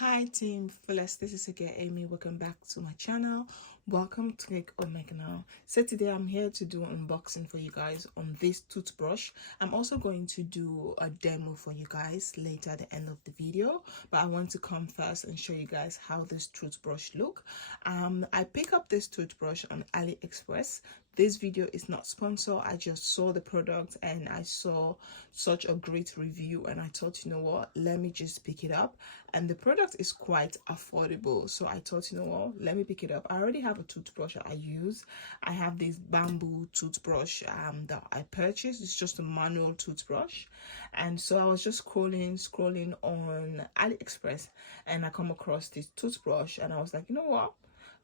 Hi team Fullest, this is again Amy. Welcome back to my channel. Welcome to click on my canal. So today I'm here to do an unboxing for you guys on this toothbrush. I'm also going to do a demo for you guys later at the end of the video, but I want to come first and show you guys how this toothbrush look. I pick up this toothbrush on AliExpress. This video is not sponsored. I just saw the product and I saw such a great review and I thought, you know what, let me just pick it up. And the product is quite affordable, so I thought, you know what, let me pick it up. I already have a toothbrush that I use. I have this bamboo toothbrush that I purchased. It's just a manual toothbrush, and so I was just scrolling on AliExpress and I come across this toothbrush and I was like, you know what,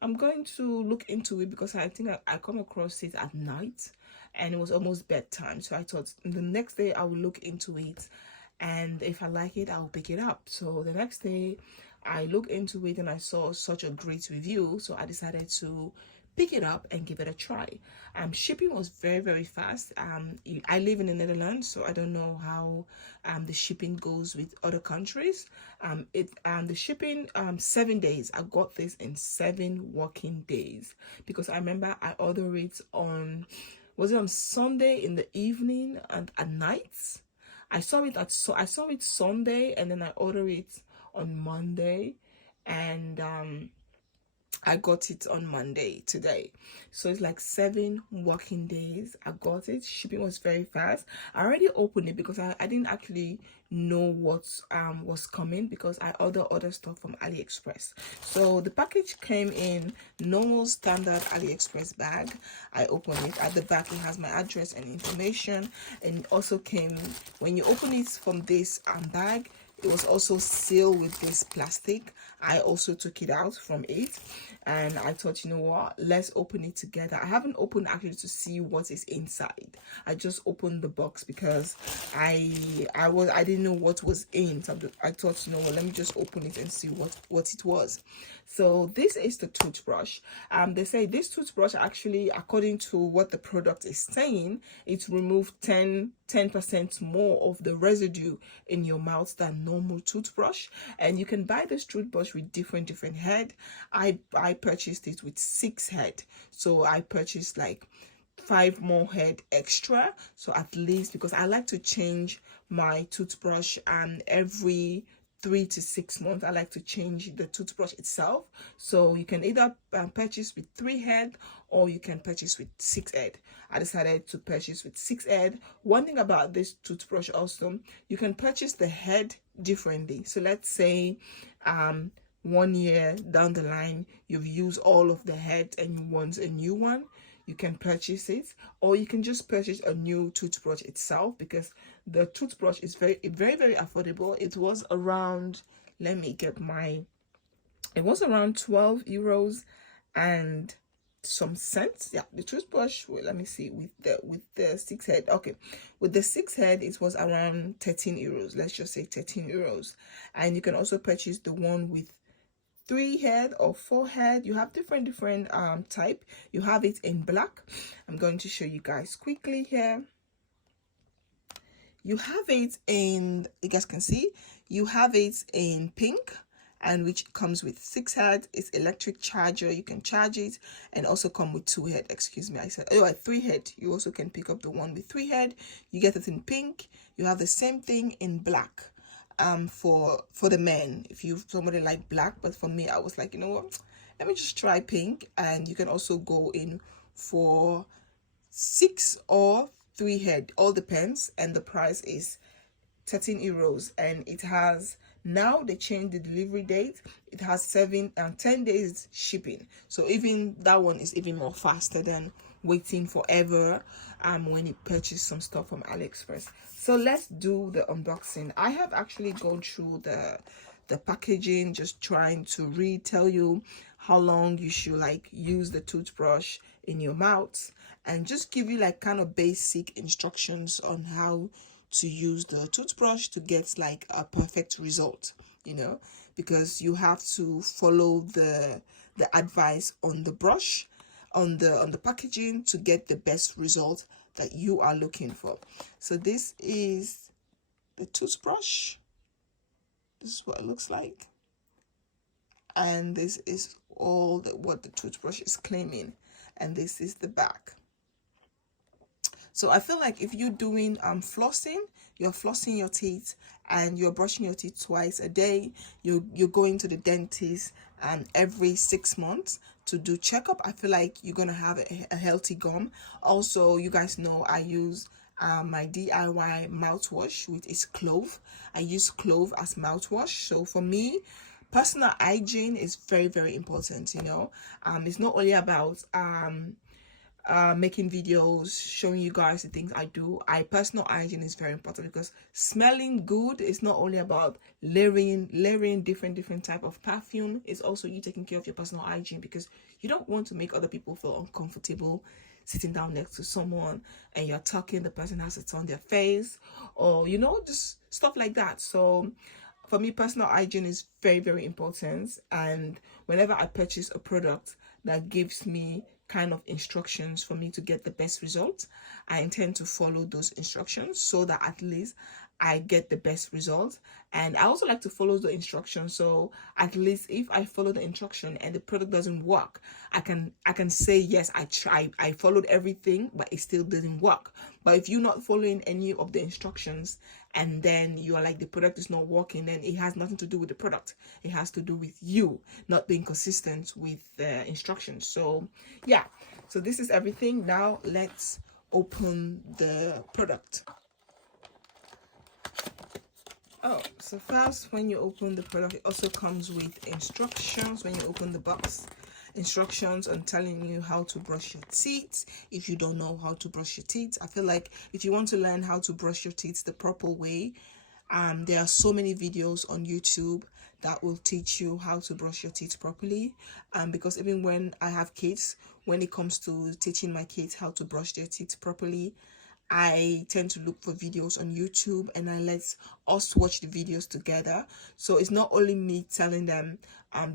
I'm going to look into it because I think I come across it at night and it was almost bedtime. So I thought the next day I will look into it, and if I like it, I'll pick it up. So the next day I looked into it and I saw such a great review, so I decided to pick it up and give it a try. Shipping was very fast. I live in the Netherlands, so I don't know how the shipping goes with other countries. The shipping 7 days. I got this in 7 working days because I remember I ordered it on, was it on Sunday in the evening and at night? I saw it Sunday and then I ordered it on Monday, and I got it on Monday today. So it's like 7 working days. I got it. Shipping was very fast. I already opened it because I didn't actually know what was coming because I ordered other stuff from AliExpress. So the package came in normal standard AliExpress bag. I opened it. At the back it has my address and information, and it also came, when you open it from this bag, it was also sealed with this plastic. I also took it out from it and I thought, you know what, let's open it together. I haven't opened actually to see what is inside. I just opened the box because I didn't know what was in. So I thought, you know what, let me just open it and see what it was. So this is the toothbrush. They say this toothbrush actually, according to what the product is saying, it removed 10% more of the residue in your mouth than normal toothbrush. And you can buy this toothbrush with different head. I purchased it with 6 head, so I purchased like 5 more head extra, so at least, because I like to change my toothbrush every 3 to 6 months. I like to change the toothbrush itself. So you can either purchase with 3 head or you can purchase with 6 head. I decided to purchase with 6 head. One thing about this toothbrush also, you can purchase the head differently. So let's say 1 year down the line you've used all of the heads and you want a new one, you can purchase it, or you can just purchase a new toothbrush itself, because the toothbrush is very affordable. It was around, let me get it was around 12 euros and some cents. Yeah, the toothbrush, wait, let me see, with the 6 head, okay, with the 6 head it was around 13 euros. Let's just say 13 euros. And you can also purchase the one with 3 head or 4 head. You have different type. You have it in black. I'm going to show you guys quickly here. You have it in, you guys can see, you have it in pink, and which comes with 6 head. It's electric charger, you can charge it, and also come with 2 head. Excuse me, I said 3 head. You also can pick up the one with 3 head. You get it in pink. You have the same thing in black for the men, if you somebody like black. But for me, I was like, you know what, let me just try pink. And you can also go in for 6 or 3 head, all depends, and the price is 13 euros. And it has, now they changed the delivery date, it has 7 and 10 days shipping, so even that one is even more faster than waiting forever when you purchase some stuff from AliExpress. So let's do the unboxing. I have actually gone through the packaging, just trying to tell you how long you should like use the toothbrush in your mouth, and just give you like kind of basic instructions on how to use the toothbrush to get like a perfect result, you know, because you have to follow the advice on the brush, on the packaging, to get the best result that you are looking for. So this is the toothbrush. This is what it looks like. and this is all what the toothbrush is claiming, and this is the back. So I feel like if you're doing flossing, you're flossing your teeth and you're brushing your teeth twice a day, you're going to the dentist every 6 months to do checkup, I feel like you're gonna have a healthy gum. Also, you guys know I use my DIY mouthwash, which is clove. I use clove as mouthwash. So for me, personal hygiene is very, very important. You know, it's not only about making videos showing you guys the things I do. Personal hygiene is very important, because smelling good is not only about layering different type of perfume. It's also you taking care of your personal hygiene, because you don't want to make other people feel uncomfortable sitting down next to someone and you're talking, the person has it on their face, or you know, just stuff like that. So for me, personal hygiene is very, very important, and whenever I purchase a product that gives me kind of instructions for me to get the best results, I intend to follow those instructions so that at least I get the best results. And I also like to follow the instructions, so at least if I follow the instruction and the product doesn't work, I can say yes, I followed everything, but it still didn't work. But if you're not following any of the instructions and then you are like, the product is not working, then it has nothing to do with the product. It has to do with you not being consistent with the instructions. So yeah, so this is everything. Now let's open the product. Oh, so first, when you open the product, it also comes with instructions. When you open the box, instructions on telling you how to brush your teeth if you don't know how to brush your teeth. I feel like if you want to learn how to brush your teeth the proper way, there are so many videos on YouTube that will teach you how to brush your teeth properly. Because even when I have kids, when it comes to teaching my kids how to brush their teeth properly, I tend to look for videos on YouTube and I let us watch the videos together. So it's not only me telling them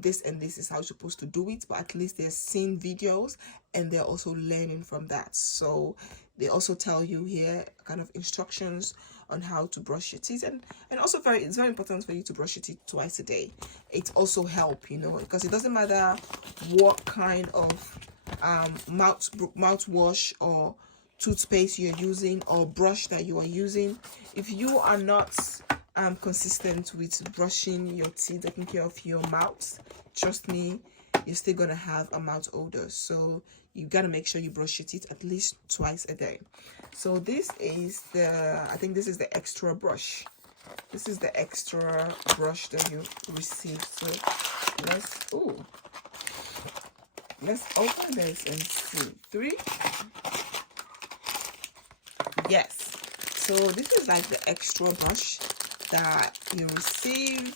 this and this is how you're supposed to do it, but at least they're seeing videos and they're also learning from that. So they also tell you here kind of instructions on how to brush your teeth, and also it's very important for you to brush your teeth twice a day. It also helps, you know, because it doesn't matter what kind of mouthwash or toothpaste you're using or brush that you are using, if you are not consistent with brushing your teeth, taking care of your mouth, trust me, you're still gonna have a mouth odor. So you gotta make sure you brush your teeth at least twice a day. So this is I think this is the extra brush. This is the extra brush that you received. So let's open this and see. 3. Yes, so this is like the extra brush that you receive,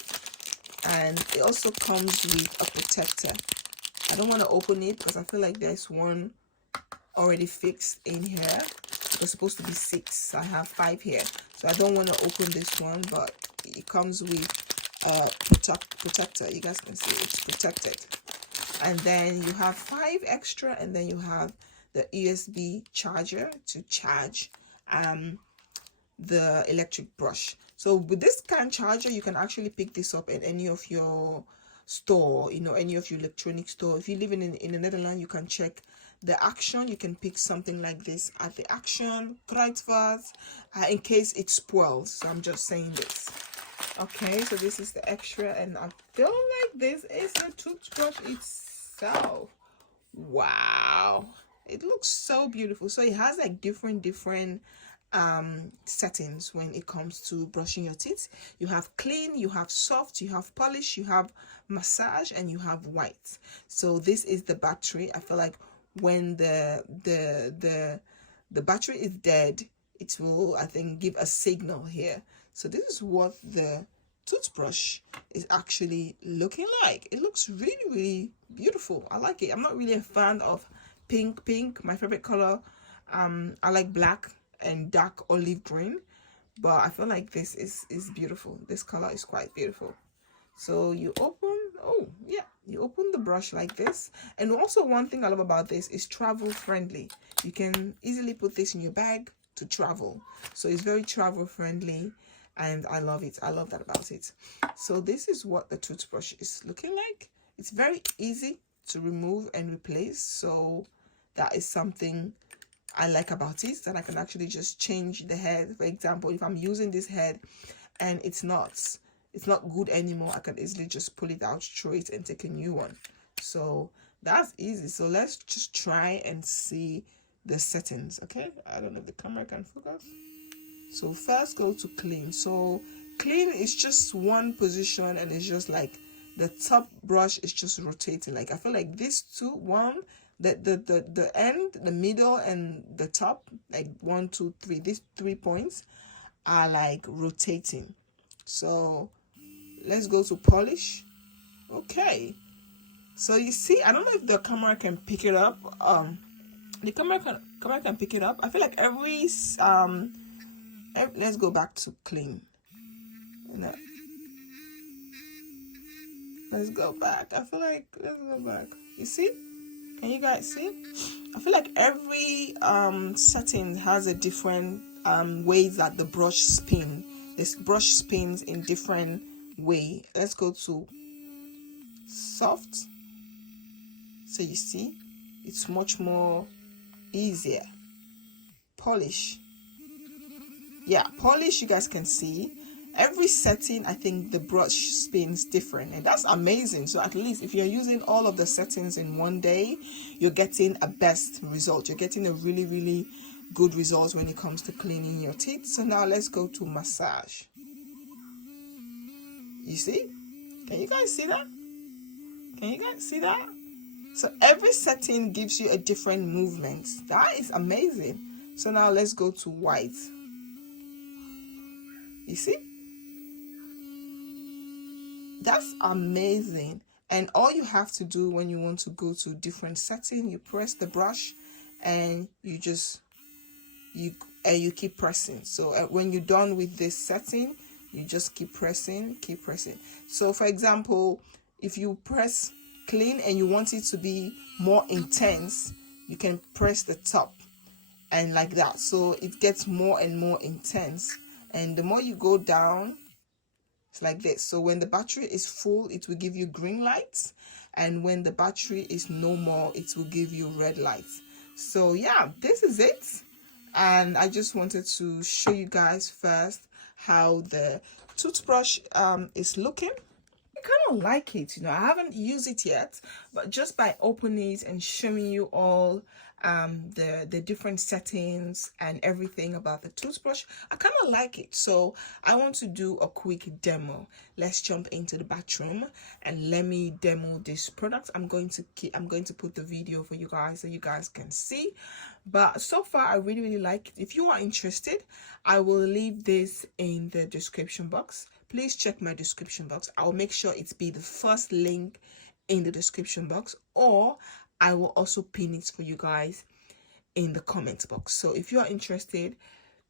and it also comes with a protector. I don't want to open it because I feel like there's one already fixed in here. There's supposed to be 6. I have 5 here, so I don't want to open this one, but it comes with a protector. You guys can see it's protected. And then you have 5 extra, and then you have the USB charger to charge the electric brush. So with this kind of charger, you can actually pick this up in any of your store, you know, any of your electronic store. If you live in the Netherlands, you can check the Action. You can pick something like this at the Action, Kruidvat, in case it spoils. So I'm just saying this. Okay, so this is the extra, and I feel like this is the toothbrush itself. Wow, it looks so beautiful. So it has like different settings when it comes to brushing your teeth. You have clean, you have soft, you have polish, you have massage, and you have white. So this is the battery. I feel like when the battery is dead, it will, I think, give a signal here. So this is what the toothbrush is actually looking like. It looks really, really beautiful. I like it. I'm not really a fan of pink. My favorite color, I like black and dark olive green, but I feel like this is beautiful. This color is quite beautiful. So you open, oh yeah, you open the brush like this. And also one thing I love about this is travel friendly. You can easily put this in your bag to travel. So it's very travel friendly, and I love it. I love that about it. So this is what the toothbrush is looking like. it's very easy to remove and replace. So that is something I like about it, that I can actually just change the head. For example, if I'm using this head and it's not good anymore, I can easily just pull it out, throw it, and take a new one. So that's easy. So let's just try and see the settings. Okay, I don't know if the camera can focus. So first go to clean. So clean is just one position, and it's just like the top brush is just rotating. Like I feel like these two, the end, the middle, and the top, like 1, 2, 3, these 3 points are like rotating. So let's go to polish. Okay, so you see, I don't know if the camera can pick it up. The camera can pick it up. I feel like let's go back to clean. Let's go back. I feel like, let's go back. You see? Can you guys see? I feel like every setting has a different ways that the brush spin. This brush spins in different way. Let's go to soft. So you see, it's much more easier. Polish. Yeah, polish, you guys can see. Every setting, I think the brush spins different, and that's amazing. So at least if you're using all of the settings in one day, you're getting a best result. You're getting a really, really good result when it comes to cleaning your teeth. So now let's go to massage. You see? Can you guys see that? Can you guys see that? So every setting gives you a different movement. That is amazing. So now let's go to white. You see? That's amazing. And all you have to do when you want to go to different setting, you press the brush and you keep pressing. So when you're done with this setting, you just keep pressing. So for example, if you press clean and you want it to be more intense, you can press the top and like that. So it gets more and more intense. And the more you go down, it's like this. So when the battery is full, it will give you green lights, and when the battery is no more, it will give you red lights. So yeah, this is it. And I just wanted to show you guys first how the toothbrush is looking. I kind of like it, you know. I haven't used it yet, but just by opening it and showing you all the different settings and everything about the toothbrush, I kind of like it. So I want to do a quick demo. Let's jump into the bathroom and let me demo this product. I'm going to put the video for you guys so you guys can see. But so far, I really like it. If you are interested, I will leave this in the description box. Please check my description box. I'll make sure it's be the first link in the description box, or I will also pin it for you guys in the comment box. So if you are interested,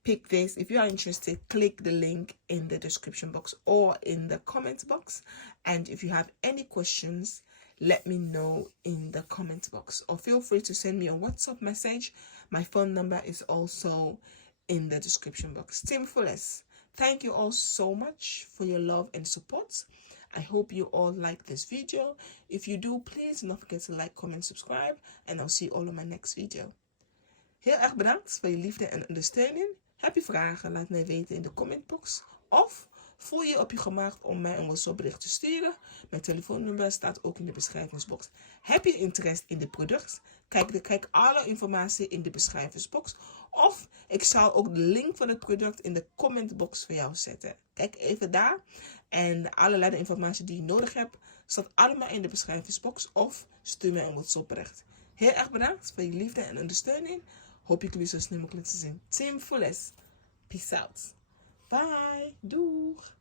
pick this. If you are interested, click the link in the description box or in the comment box. And if you have any questions, let me know in the comment box, or feel free to send me a WhatsApp message. My phone number is also in the description box. Team Fullest, thank you all so much for your love and support. I hope you all like this video. If you do, please do not forget to like, comment, subscribe, and I'll see you all in my next video. Heel erg bedankt voor je liefde en ondersteuning. Heb je vragen? Laat mij weten in de commentbox. Of voel je op je gemak om mij een WhatsApp-bericht te sturen. Mijn telefoonnummer staat ook in de beschrijvingsbox. Heb je interesse in dit product? Kijk alle informatie in de beschrijvingsbox. Of ik zal ook de link van het product in de commentbox voor jou zetten. Kijk even daar. En allerlei informatie die je nodig hebt, staat allemaal in de beschrijvingsbox. Of stuur mij een WhatsApp-bericht. Heel erg bedankt voor je liefde en ondersteuning. Hoop ik jullie zo snel mogelijk te zien. Team Fullest. Peace out. Bye. Doeg.